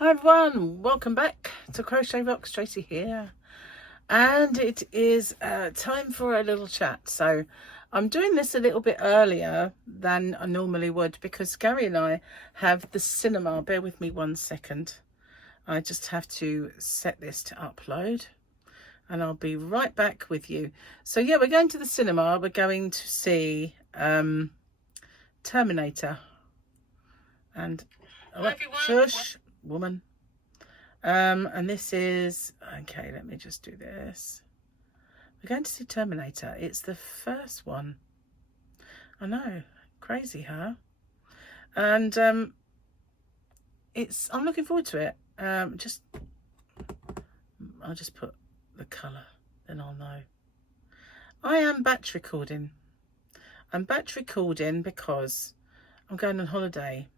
Hi everyone, welcome back to Crochet Rocks. Tracy here, and it is time for a little chat. So I'm doing this a little bit earlier than I normally would because Gary and I have the cinema. Bear with me 1 second. I just have to set this to upload and I'll be right back with you. So yeah, we're going to the cinema. We're going to see Terminator. And shush, woman. And this is okay. Let me just do this. We're going to see Terminator. It's the first one. I know, crazy, huh? And I'm looking forward to it. I'll just put the colour, then I'll know. I am batch recording. I'm batch recording because I'm going on holiday,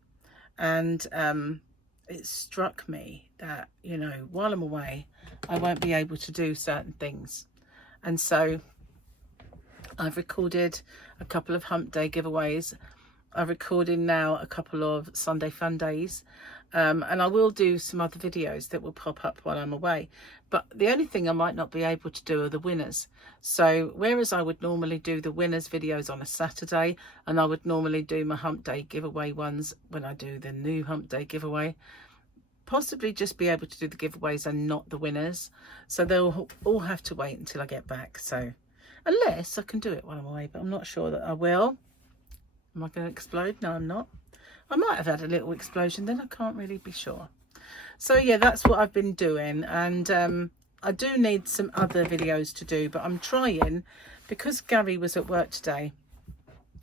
and it struck me that, you know, while I'm away, I won't be able to do certain things. And so I've recorded a couple of hump day giveaways. I'm recording now a couple of Sunday fun days. And I will do some other videos that will pop up while I'm away. But the only thing I might not be able to do are the winners. So whereas I would normally do the winners videos on a Saturday, and I would normally do my hump day giveaway ones when I do the new hump day giveaway, possibly just be able to do the giveaways and not the winners. So they'll all have to wait until I get back. So unless I can do it while I'm away, but I'm not sure that I will. Am I going to explode? No, I'm not. I might have had a little explosion then. I can't really be sure. So yeah, that's what I've been doing. And I do need some other videos to do, but I'm trying, because Gary was at work today,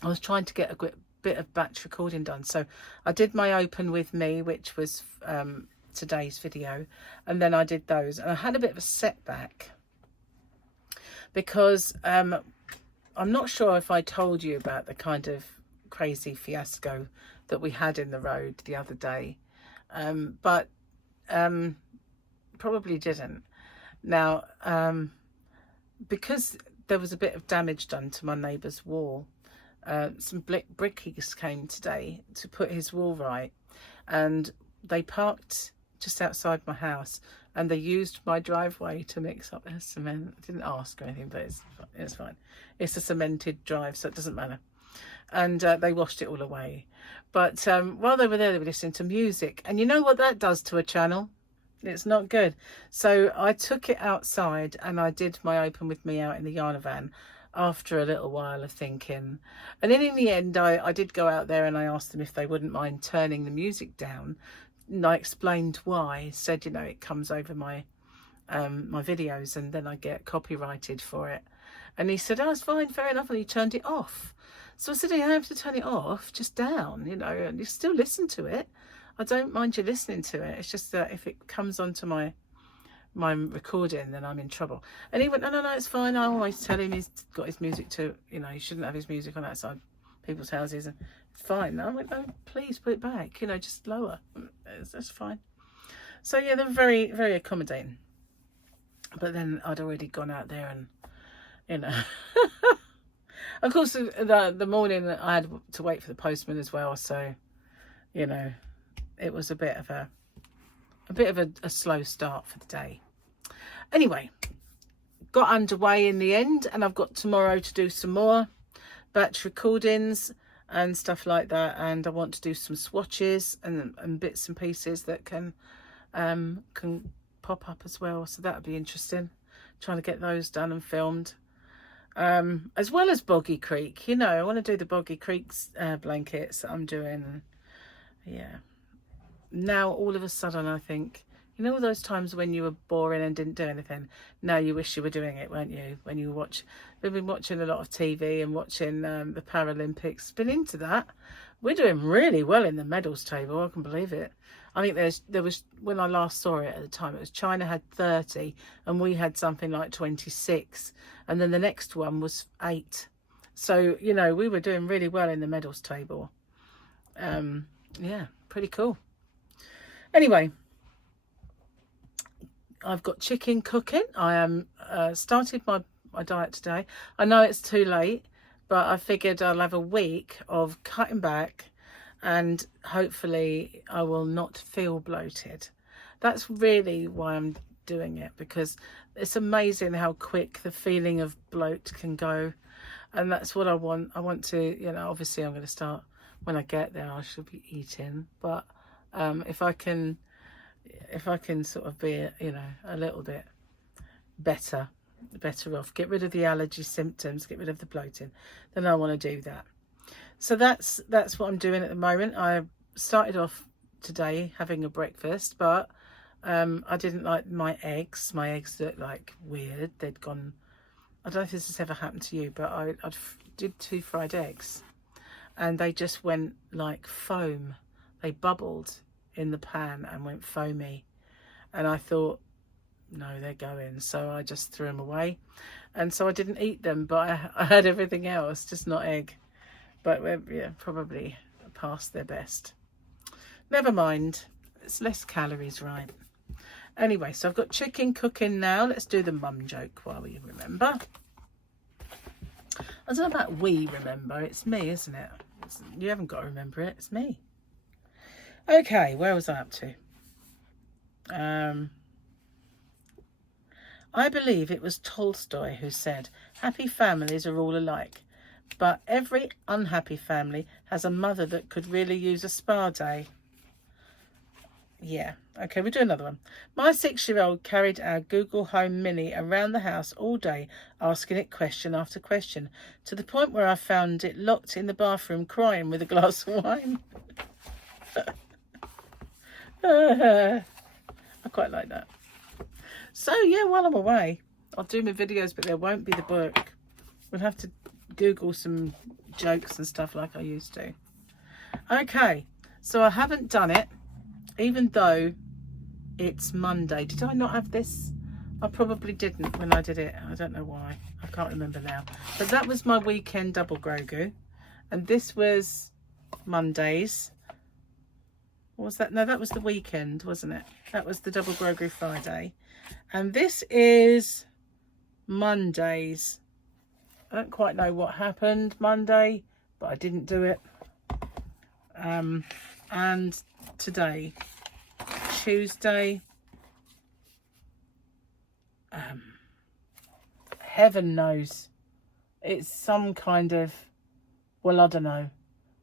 I was trying to get a bit of batch recording done. So I did my open with me, which was today's video, and then I did those, and I had a bit of a setback because I'm not sure if I told you about the kind of crazy fiasco that we had in the road the other day, but probably didn't. Now because there was a bit of damage done to my neighbour's wall, some brickies came today to put his wall right, and they parked just outside my house and they used my driveway to mix up their cement. I didn't ask or anything, but it's fine. It's a cemented drive, so it doesn't matter. And they washed it all away. But while they were there, they were listening to music, and you know what that does to a channel? It's not good. So I took it outside and I did my open with me out in the Yana van after a little while of thinking. And then in the end, I did go out there and I asked them if they wouldn't mind turning the music down. And I explained why. Said, you know, it comes over my my videos and then I get copyrighted for it. And he said, oh, it's fine, fair enough. And he turned it off. So I said, you have to turn it off, just down, you know, and you still listen to it. I don't mind you listening to it. It's just that if it comes onto my recording, then I'm in trouble. And he went, no, it's fine. I always tell him he's got his music to, you know, he shouldn't have his music on outside people's houses, and it's fine. I went, no, please put it back, you know, just lower. That's fine. So yeah, they're very, very accommodating. But then I'd already gone out there and, you know, of course, the morning I had to wait for the postman as well. So, you know, it was a bit of a slow start for the day. Anyway, got underway in the end, and I've got tomorrow to do some more batch recordings and stuff like that. And I want to do some swatches and bits and pieces that can pop up as well. So that'll be interesting. Trying to get those done and filmed. As well as Boggy Creek, you know, I want to do the Boggy Creek's blankets that I'm doing. Yeah. Now all of a sudden I think, you know, all those times when you were boring and didn't do anything, now you wish you were doing it, weren't you? When you watch, we've been watching a lot of TV and watching the Paralympics. Been into that. We're doing really well in the medals table. I can believe it. I think there was, when I last saw it at the time, it was China had 30 and we had something like 26. And then the next one was 8. So, you know, we were doing really well in the medals table. Yeah, pretty cool. Anyway, I've got chicken cooking. I am started my diet today. I know it's too late, but I figured I'll have a week of cutting back and hopefully I will not feel bloated. That's really why I'm doing it, because it's amazing how quick the feeling of bloat can go. And that's what I want. I want to, you know, obviously I'm going to start when I get there. I should be eating, but if I can sort of be, you know, a little bit better off, get rid of the allergy symptoms, get rid of the bloating, then I want to do that. So that's what I'm doing at the moment. I started off today having a breakfast, but I didn't like my eggs. My eggs looked like weird. They'd gone, I don't know if this has ever happened to you, but I did 2 fried eggs and they just went like foam. They bubbled in the pan and went foamy. And I thought, no, they're going. So I just threw them away. And so I didn't eat them, but I had everything else, just not egg. But yeah, probably past their best. Never mind. It's less calories, right? Anyway, so I've got chicken cooking now. Let's do the mum joke while we remember. I don't know about we remember. It's me, isn't it? You haven't got to remember it. It's me. Okay, where was I up to? I believe it was Tolstoy who said, happy families are all alike, but every unhappy family has a mother that could really use a spa day. Yeah, okay, we'll do another one. My 6-year-old carried our Google Home Mini around the house all day, asking it question after question, to the point where I found it locked in the bathroom crying with a glass of wine. I quite like that. So yeah, while I'm away, I'll do my videos, but there won't be the book. We'll have to Google some jokes and stuff like I used to. Okay, so I haven't done it, even though it's Monday. Did I not have this? I probably didn't when I did it. I don't know why. I can't remember now. But that was my weekend double Grogu. And this was Monday's. What was that? No, that was the weekend, wasn't it? That was the double Grogu Friday. And this is Monday's. I don't quite know what happened Monday, but I didn't do it. And today, Tuesday, heaven knows. It's some kind of, well, I don't know.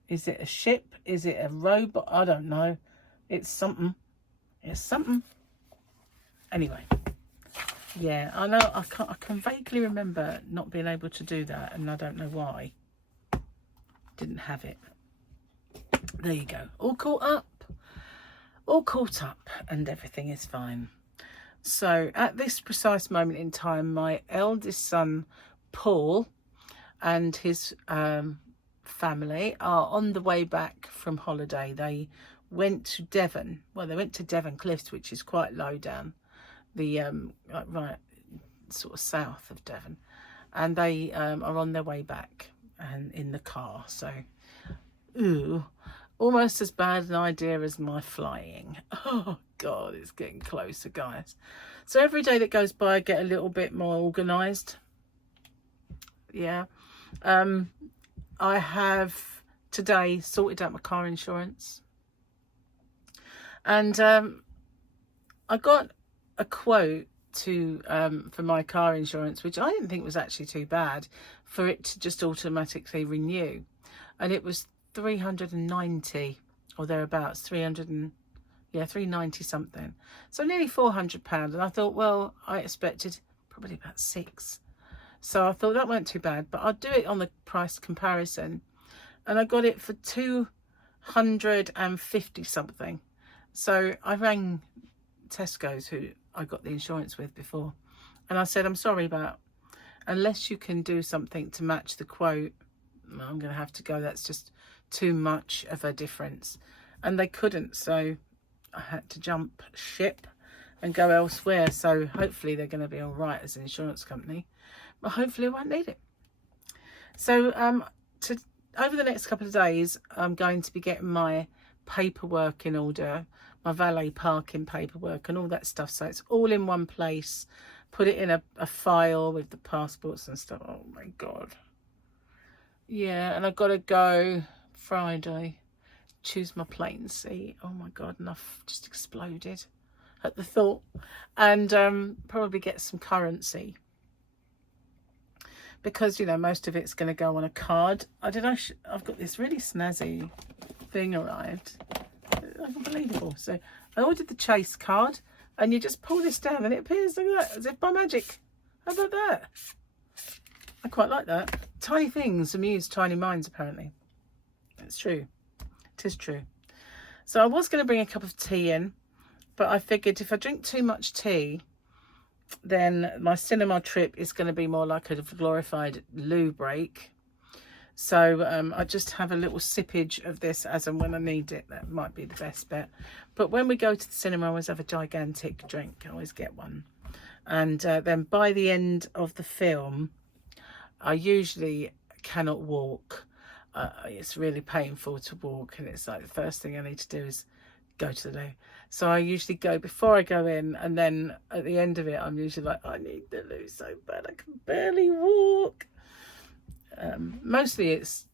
Is it a ship? Is it a robot? I don't know. It's something. It's something. Anyway. Yeah, I know. I can vaguely remember not being able to do that, and I don't know why. Didn't have it. There you go. All caught up, and everything is fine. So at this precise moment in time, my eldest son, Paul, and his family are on the way back from holiday. They went to Devon. Well, they went to Devon Cliffs, which is quite low down. The like right sort of south of Devon, and they are on their way back and in the car. So almost as bad an idea as my flying. Oh god, it's getting closer, guys. So every day that goes by I get a little bit more organized. Yeah. I have today sorted out my car insurance, and I got a quote to for my car insurance, which I didn't think was actually too bad, for it to just automatically renew, and it was 390 or thereabouts, 390 something, so nearly £400. And I thought, well, I expected probably about 6, so I thought that weren't too bad, but I'll do it on the price comparison, and I got it for 250 something. So I rang Tesco's, who I got the insurance with before, and I said, I'm sorry, but unless you can do something to match the quote, I'm going to have to go. That's just too much of a difference. And they couldn't, so I had to jump ship and go elsewhere. So hopefully they're going to be all right as an insurance company, but hopefully I won't need it. So over the next couple of days, I'm going to be getting my paperwork in order, my valet parking paperwork and all that stuff, so it's all in one place. Put it in a file with the passports and stuff. Oh my god. Yeah, and I've got to go Friday, choose my plane seat. Oh my god, and I've just exploded. at the thought, and probably get some currency, because, you know, most of it's going to go on a card. I've got this really snazzy thing arrived. Unbelievable. So I ordered the Chase card, and you just pull this down and it appears like that, as if by magic. How about that? I quite like that. Tiny things amuse tiny minds, apparently. It's true. It is true. So I was going to bring a cup of tea in, but I figured if I drink too much tea, then my cinema trip is going to be more like a glorified loo break. So I just have a little sippage of this as and when I need it. That might be the best bet. But when we go to the cinema, I always have a gigantic drink. I always get one. And then by the end of the film, I usually cannot walk. It's really painful to walk, and it's like the first thing I need to do is go to the loo. So I usually go before I go in, and then at the end of it, I'm usually like, I need the loo so bad, I can barely walk. Mostly it's,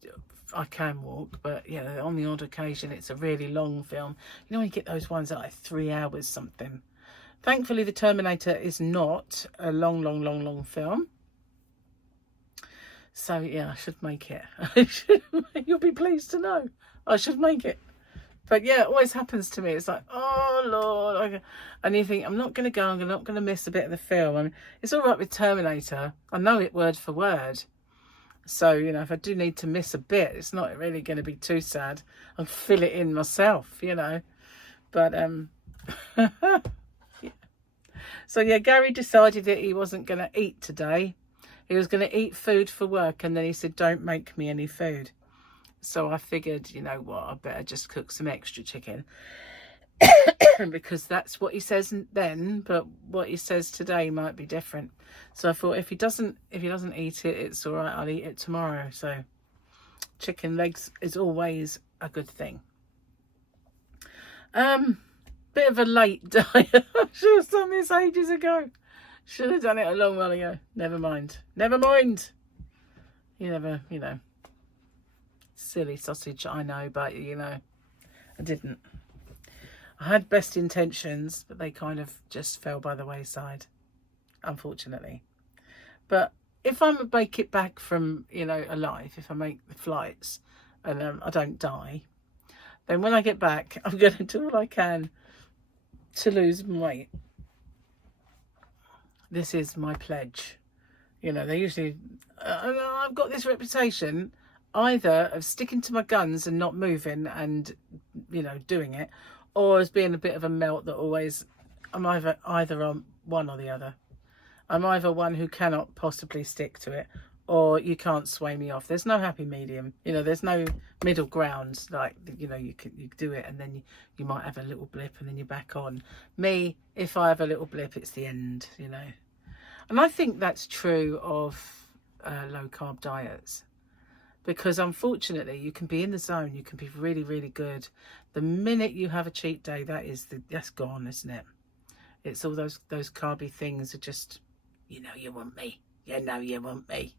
I can walk, but yeah, on the odd occasion, it's a really long film. You know, when you get those ones that are like 3 hours something. Thankfully, The Terminator is not a long film. So yeah, I should make it. You'll be pleased to know I should make it. But yeah, it always happens to me. It's like, oh Lord, and you think, I'm not going to go. I'm not going to miss a bit of the film. I mean, it's all right with Terminator. I know it word for word. So, you know, if I do need to miss a bit, it's not really going to be too sad. I'll fill it in myself, you know. But yeah. So yeah, Gary decided that he wasn't going to eat today. He was going to eat food for work, and then he said, don't make me any food. So I figured, you know what, I better just cook some extra chicken. Because that's what he says then, but what he says today might be different. So I thought, if he doesn't eat it, it's all right, I'll eat it tomorrow. So chicken legs is always a good thing. Bit of a late diet. I should have done this ages ago. Should have done it a long while ago. Never mind. Never mind. You know. Silly sausage, I know, but, you know, I didn't. I had best intentions, but they kind of just fell by the wayside, unfortunately. But if I make it back from, you know, alive, if I make the flights and I don't die, then when I get back, I'm going to do all I can to lose weight. This is my pledge. You know, they usually, I've got this reputation either of sticking to my guns and not moving and, you know, doing it, or as being a bit of a melt that always, I'm either on one or the other. I'm either one who cannot possibly stick to it, or you can't sway me off. There's no happy medium. You know, there's no middle ground. Like, you know, you do it and then you might have a little blip and then you're back on. Me, if I have a little blip, it's the end, you know. And I think that's true of low carb diets. Because unfortunately, you can be in the zone, you can be really, really good. The minute you have a cheat day, that's gone, isn't it? It's all those carby things are just, you know, you want me. You know, you want me.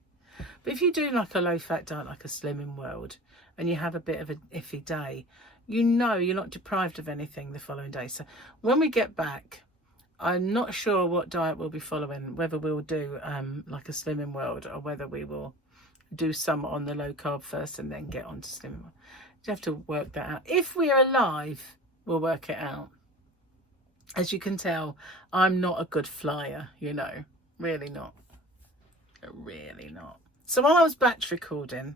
But if you do like a low-fat diet, like a Slimming World, and you have a bit of an iffy day, you know you're not deprived of anything the following day. So when we get back, I'm not sure what diet we'll be following, whether we'll do like a Slimming World, or whether we will do some on the low carb first and then get on to Slimming. You have to work that out. If we are alive, we'll work it out. As you can tell, I'm not a good flyer, you know, really not. Really not. So while I was batch recording,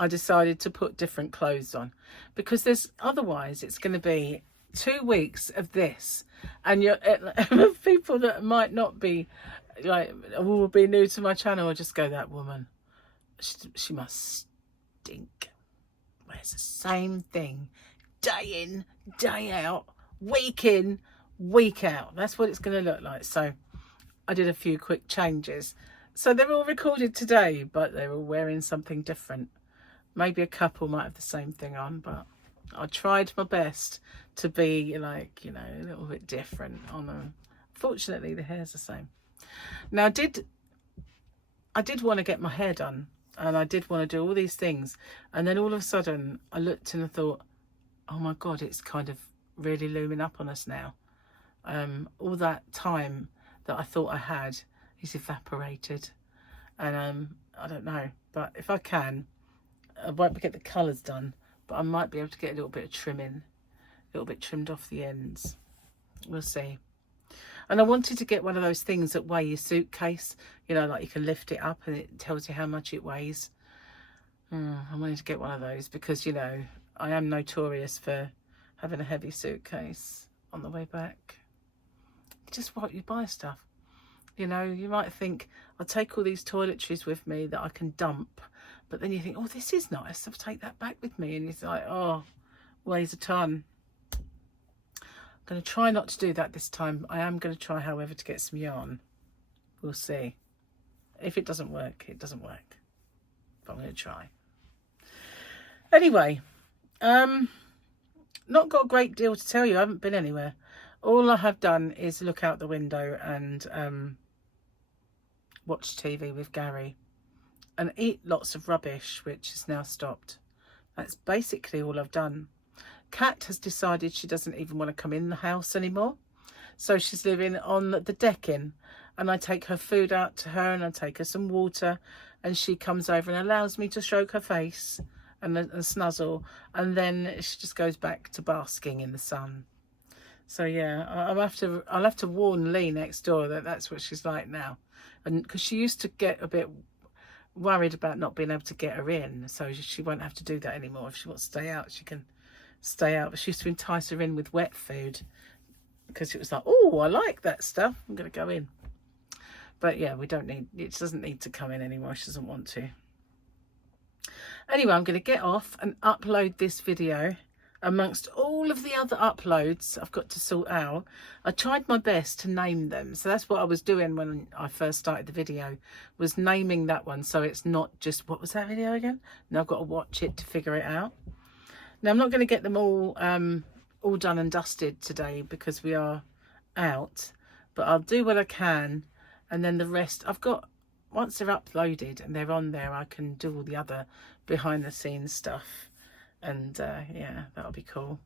I decided to put different clothes on, because otherwise it's going to be 2 weeks of this, and you're people that might not be like, will be new to my channel, will just go, that woman, she must stink. Wears the same thing day in, day out, week in, week out. That's what it's going to look like. So I did a few quick changes. So they're all recorded today, but they're all wearing something different. Maybe a couple might have the same thing on, but I tried my best to be like, you know, a little bit different on them. Fortunately, the hair's the same. Now, I did want to get my hair done, and I did want to do all these things. And then all of a sudden, I looked and I thought, oh my God, it's kind of really looming up on us now. all that time that I thought I had is evaporated. And I don't know, but if I can, I won't get the colours done, but I might be able to get a little bit of trimming, a little bit trimmed off the ends. We'll see. And I wanted to get one of those things that weigh your suitcase, you know, like you can lift it up and it tells you how much it weighs. I wanted to get one of those because, you know, I am notorious for having a heavy suitcase on the way back. Just what you buy stuff. You know, you might think, I'll take all these toiletries with me that I can dump. But then you think, oh, this is nice. I'll take that back with me. And it's like, oh, weighs a ton. I'm going to try not to do that this time. I am going to try, however, to get some yarn. We'll see. If it doesn't work, it doesn't work. But I'm going to try. Anyway, not got a great deal to tell you. I haven't been anywhere. All I have done is look out the window and watch TV with Gary and eat lots of rubbish, which has now stopped. That's basically all I've done. Kat has decided she doesn't even want to come in the house anymore. So she's living on the decking, and I take her food out to her and I take her some water, and she comes over and allows me to stroke her face and snuzzle, and then she just goes back to basking in the sun. So yeah, I'll have to warn Lee next door that that's what she's like now, and because she used to get a bit worried about not being able to get her in, so she won't have to do that anymore. If she wants to stay out, she can stay out. But she used to entice her in with wet food because it was like, oh, I like that stuff, I'm going to go in. But yeah, it doesn't need to come in anymore. She doesn't want to. Anyway, I'm going to get off and upload this video amongst all of the other uploads I've got to sort out. I tried my best to name them, so that's what I was doing when I first started the video, was naming that one, so it's not just, what was that video again? Now I've got to watch it to figure it out. Now I'm not going to get them all done and dusted today because we are out, but I'll do what I can, and then the rest I've got, once they're uploaded and they're on there, I can do all the other behind the scenes stuff. And yeah, that'll be cool.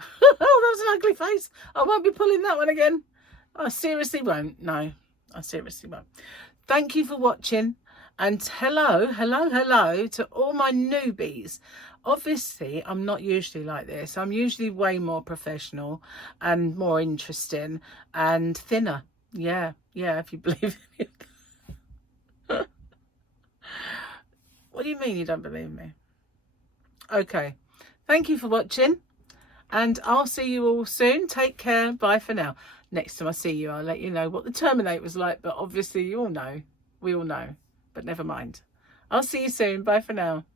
Oh, that was an ugly face. I won't be pulling that one again. I seriously won't. No, I seriously won't. Thank you for watching, and hello to all my newbies. Obviously, I'm not usually like this. I'm usually way more professional and more interesting and thinner. Yeah, if you believe it. What do you mean you don't believe me? Okay, thank you for watching, and I'll see you all soon. Take care. Bye for now. Next time I see you, I'll let you know what the Terminate was like, but obviously you all know. We all know, but never mind. I'll see you soon. Bye for now.